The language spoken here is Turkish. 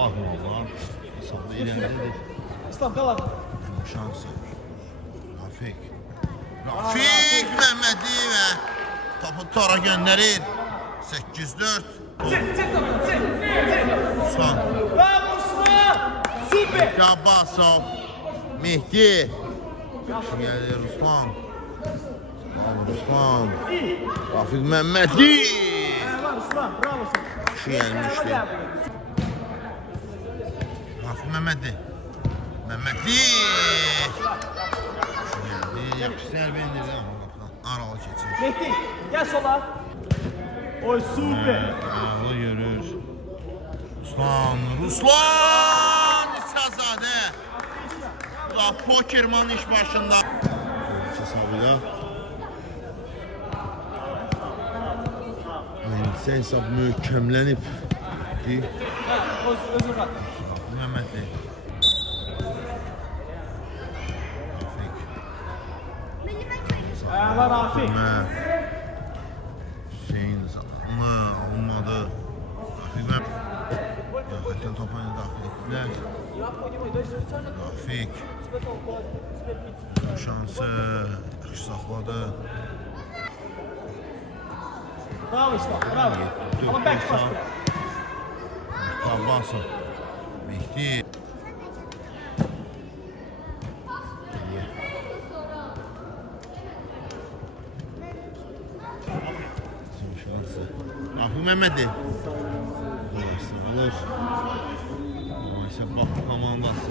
bakmıyorlar. Hesabda ilerledir. İslam kalan. Şansı. Rafik Mehmedi ve topu Tora gönderir. 8-4. Ruslan. Bravo Ruslan. Süper. Abbasov. Mehdi. Şimdi gelir Ruslan. Ruslan. Rafik Mehmedi. Bravo Ruslan. Bravo sen. Şu gelmişti. Rafik Mehmedi. Mehmedi. Şu geldi. Yakışlar bendir. Aralı geçir. Mehdi gel sola. Oy süper. Ağlı yürür. Ruslan İsazade. La Pokerman iş başında. Hesabıyla. Sen hesab möhkəmlənib. Özür bak. Mehmetli. Ayağlar Rafik. Hüseyin zamanı olmadı. Rafik Yakıtın topunu daxil ettiler. Rafik. Şansı yaxşı saxladı. Bravo İslam. Bravo. Ama back pass. Abbasov. Mehdi. Şansı. Rafik Mehmedi. Alır. Ama ise bak komandası.